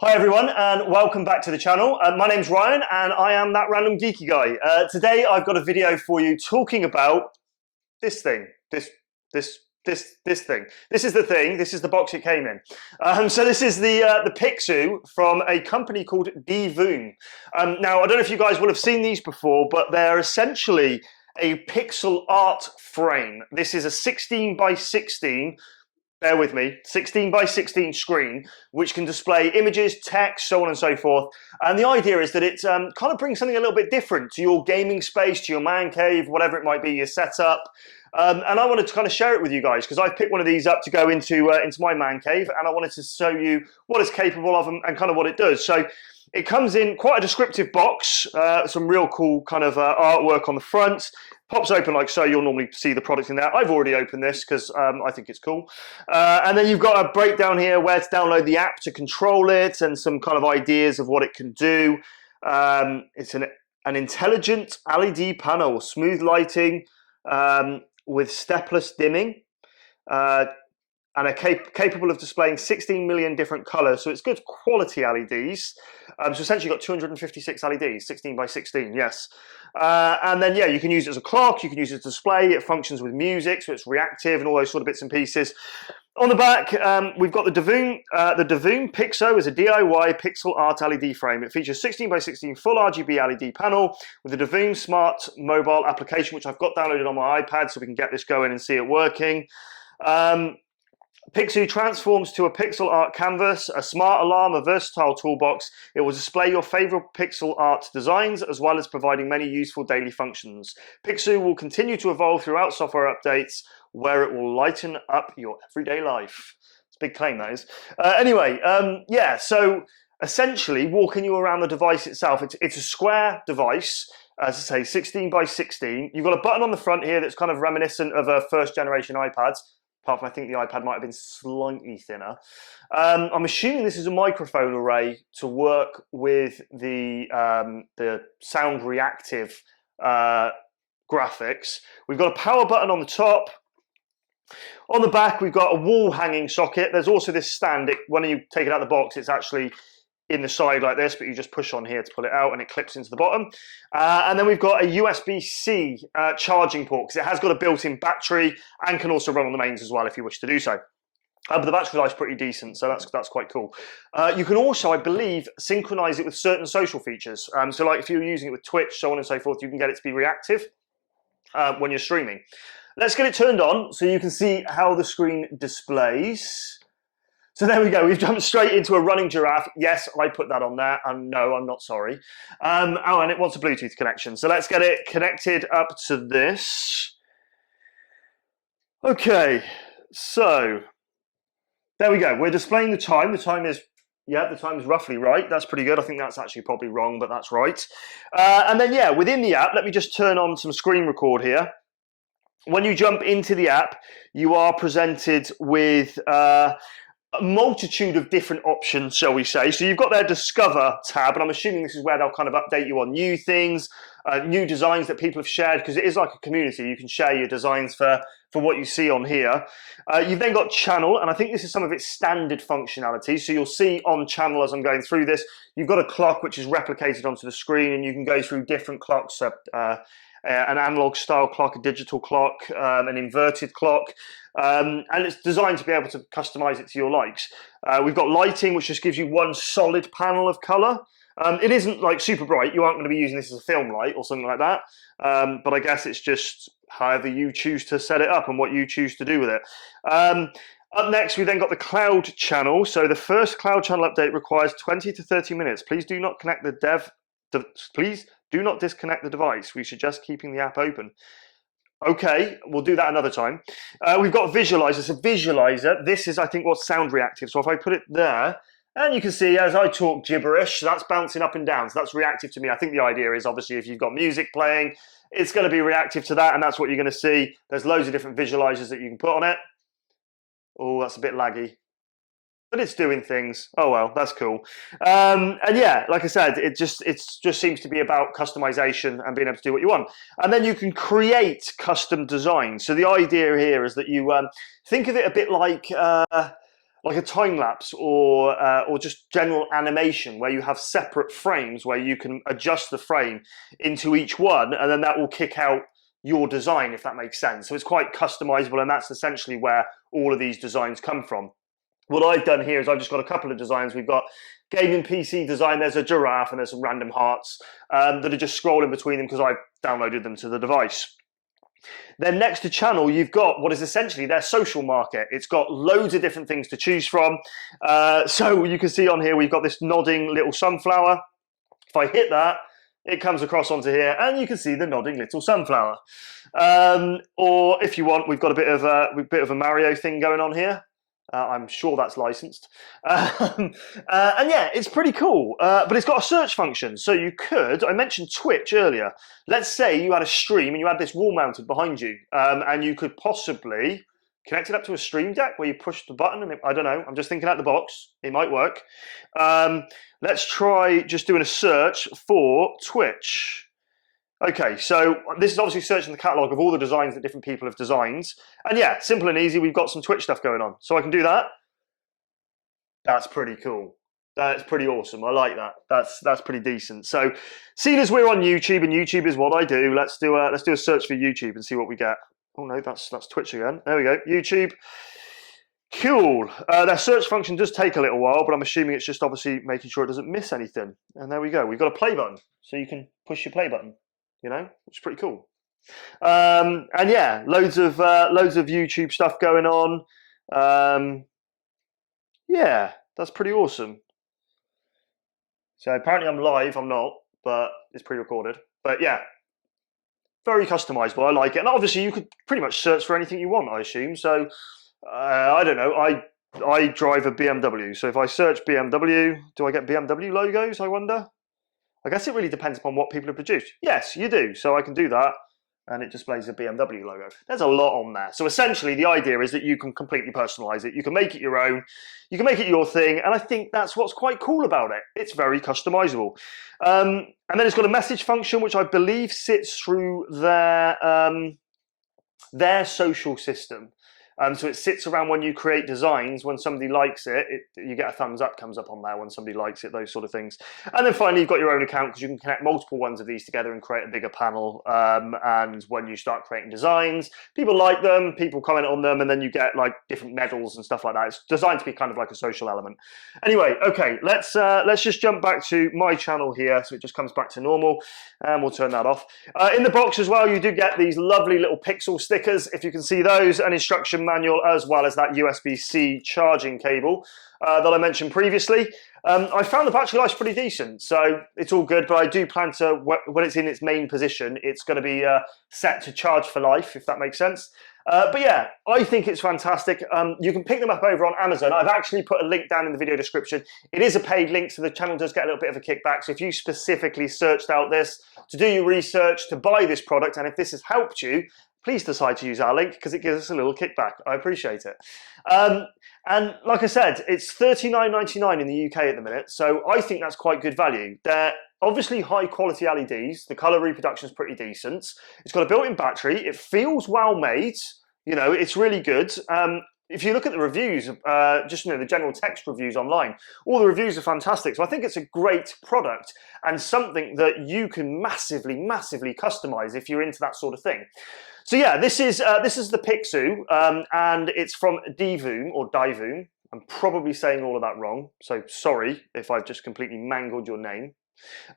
Hi everyone and welcome back to the channel. My name's Ryan and I am that random geeky guy. Today I've got a video for you talking about this thing. This thing. This is the thing. This is the box it came in. So this is the Pixoo from a company called Divoom. Now I don't know if you guys will have seen these before, but they're essentially a pixel art frame. This is a 16 by 16. Bear with me, 16 by 16 screen, which can display images, text, so on and so forth. And the idea is that it kind of brings something a little bit different to your gaming space, to your man cave, whatever it might be, your setup. And I wanted to kind of share it with you guys because I've picked one of these up to go into my man cave, and I wanted to show you what it's capable of and kind of what it does. So it comes in quite a descriptive box, some real cool kind of artwork on the front. Pops open like so. You'll normally see the product in there. I've already opened this because I think it's cool. And then you've got a breakdown here where to download the app to control it and some kind of ideas of what it can do. It's an intelligent LED panel, smooth lighting with stepless dimming. And are capable of displaying 16 million different colors. So it's good quality LEDs. So essentially you've got 256 LEDs, 16 by 16, yes. And then, yeah, you can use it as a clock, you can use it as a display, it functions with music, so it's reactive and all those sort of bits and pieces. On the back, we've got the Divoom. The Divoom Pixoo is a DIY pixel art LED frame. It features 16 by 16 full RGB LED panel with the Divoom Smart mobile application, which I've got downloaded on my iPad so we can get this going and see it working. Pixoo transforms to a pixel art canvas, a smart alarm, a versatile toolbox. It will display your favorite pixel art designs as well as providing many useful daily functions. Pixoo will continue to evolve throughout software updates where it will lighten up your everyday life. It's a big claim, that is. Yeah, so essentially walking you around the device itself, it's a square device. As I say, 16 by 16. You've got a button on the front here that's kind of reminiscent of first generation iPads. Apart from I think the iPad might have been slightly thinner. I'm assuming this is a microphone array to work with the sound reactive graphics. We've got a power button on the top. On the back, we've got a wall hanging socket. There's also this stand. When you take it out of the box, it's actually in the side like this, but you just push on here to pull it out and it clips into the bottom. And then we've got a USB-C charging port because it has got a built-in battery and can also run on the mains as well if you wish to do so. But the battery life's pretty decent, so that's quite cool. You can also, I believe, synchronize it with certain social features. So like if you're using it with Twitch, so on and so forth, you can get it to be reactive when you're streaming. Let's get it turned on so you can see how the screen displays. So there we go, we've jumped straight into a running giraffe. Yes, I put that on there, and no, I'm not sorry. Oh, and it wants a Bluetooth connection. So let's get it connected up to this. Okay, so there we go. We're displaying the time. The time is roughly right. That's pretty good. I think that's actually probably wrong, but that's right. And then, yeah, within the app, let me just turn on some screen record here. When you jump into the app, you are presented with a multitude of different options, shall we say. So you've got their Discover tab, and I'm assuming this is where they'll kind of update you on new things, new designs that people have shared, because it is like a community. You can share your designs for what you see on here. You've then got Channel, and I think this is some of its standard functionality. So you'll see on Channel as I'm going through this, you've got a clock which is replicated onto the screen, and you can go through different clocks, an analog style clock, a digital clock, an inverted clock, and it's designed to be able to customize it to your likes. We've got lighting, which just gives you one solid panel of color. It isn't like super bright. You aren't going to be using this as a film light or something like that. But I guess it's just however you choose to set it up and what you choose to do with it. Up next, we then got the cloud channel. So the first cloud channel update requires 20 to 30 minutes. Please do not connect please do not disconnect the device. We suggest keeping the app open. Okay, we'll do that another time. We've got visualizer. So visualizer, this is, I think, what's sound reactive. So if I put it there, and you can see as I talk gibberish, that's bouncing up and down. So that's reactive to me. I think the idea is obviously if you've got music playing, it's going to be reactive to that, and that's what you're going to see. There's loads of different visualizers that you can put on it. Oh, that's a bit laggy. But it's doing things. Oh well, that's cool. And yeah, like I said, it just seems to be about customization and being able to do what you want. And then you can create custom designs. So the idea here is that you think of it a bit like like a time lapse or just general animation where you have separate frames where you can adjust the frame into each one, and then that will kick out your design, if that makes sense. So it's quite customizable, and that's essentially where all of these designs come from. What I've done here is I've just got a couple of designs. We've got gaming PC design, there's a giraffe and there's some random hearts that are just scrolling between them because I've downloaded them to the device. Then next to channel, you've got what is essentially their social market. It's got loads of different things to choose from. So you can see on here, we've got this nodding little sunflower. If I hit that, it comes across onto here and you can see the nodding little sunflower. Or if you want, we've got a bit of a Mario thing going on here. I'm sure that's licensed. And yeah, it's pretty cool. But it's got a search function. So you could, I mentioned Twitch earlier. Let's say you had a stream and you had this wall mounted behind you. And you could possibly connect it up to a stream deck where you push the button and I don't know, I'm just thinking out the box. It might work. Let's try just doing a search for Twitch. Okay, so this is obviously searching the catalogue of all the designs that different people have designed. And yeah, simple and easy, we've got some Twitch stuff going on. So I can do that. That's pretty cool. That's pretty awesome. I like that. That's pretty decent. So seeing as we're on YouTube and YouTube is what I do, let's do a search for YouTube and see what we get. Oh no, that's Twitch again. There we go, YouTube. Cool. Their search function does take a little while, but I'm assuming it's just obviously making sure it doesn't miss anything. And there we go. We've got a play button, so you can push your play button. You know, which is pretty cool. And yeah, loads of YouTube stuff going on. Yeah, that's pretty awesome. So apparently I'm live. I'm not, but it's pre-recorded. But yeah, very customizable. I like it. And obviously you could pretty much search for anything you want, I assume. So I don't know. I drive a BMW. So if I search BMW, do I get BMW logos, I wonder? I guess it really depends upon what people have produced. Yes, you do. So I can do that, and it displays the BMW logo. There's a lot on there. So essentially, the idea is that you can completely personalize it. You can make it your own. You can make it your thing, and I think that's what's quite cool about it. It's very customizable. And then it's got a message function, which I believe sits through their social system. So it sits around when you create designs. When somebody likes it, you get a thumbs up comes up on there when somebody likes it, those sort of things. And then finally, you've got your own account because you can connect multiple ones of these together and create a bigger panel. And when you start creating designs, people like them, people comment on them, and then you get like different medals and stuff like that. It's designed to be kind of like a social element. Anyway, okay, let's just jump back to my channel here, so it just comes back to normal, and we'll turn that off. In the box as well, you do get these lovely little Pixoo stickers, if you can see those, an instruction manual, as well as that USB-C charging cable that I mentioned previously. I found the battery life's pretty decent, so it's all good, but I do plan to, when it's in its main position, it's going to be set to charge for life, if that makes sense. But yeah, I think it's fantastic. You can pick them up over on Amazon. I've actually put a link down in the video description. It is a paid link, so the channel does get a little bit of a kickback. So if you specifically searched out this to do your research, to buy this product, and if this has helped you, please decide to use our link because it gives us a little kickback. I appreciate it. And like I said, it's $39.99 in the UK at the minute, so I think that's quite good value. They're obviously high quality LEDs. The color reproduction is pretty decent. It's got a built-in battery. It feels well made. You know, it's really good. If you look at the reviews, just the general text reviews online, all the reviews are fantastic. So I think it's a great product and something that you can massively, massively customize if you're into that sort of thing. So yeah, this is the Pixoo, and it's from Divoom or Divoom. I'm probably saying all of that wrong, so sorry if I've just completely mangled your name.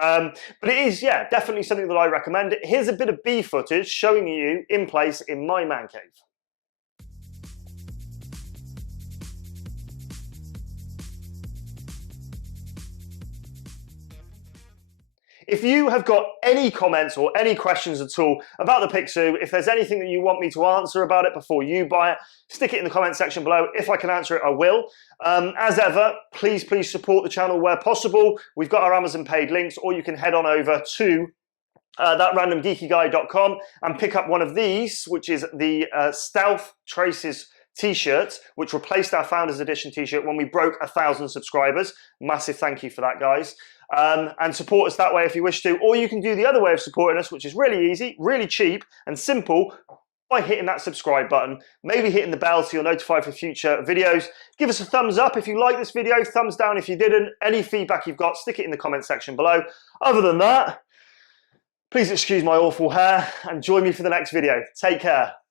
But it is, yeah, definitely something that I recommend. Here's a bit of B footage showing you in place in my man cave. If you have got any comments or any questions at all about the Pixoo, if there's anything that you want me to answer about it before you buy it, stick it in the comment section below. If I can answer it, I will. As ever, please support the channel where possible. We've got our Amazon paid links, or you can head on over to thatrandomgeekyguy.com and pick up one of these, which is the Stealth Traces t-shirt, which replaced our Founders Edition t-shirt when we broke 1,000 subscribers. Massive thank you for that, guys. And support us that way if you wish to, or you can do the other way of supporting us, which is really easy, really cheap and simple, by hitting that subscribe button, maybe hitting the bell so you're notified for future videos. Give us a thumbs up if you like this video, thumbs down if you didn't. Any feedback you've got, stick it in the comment section below. Other than that, please excuse my awful hair and join me for the next video. Take care.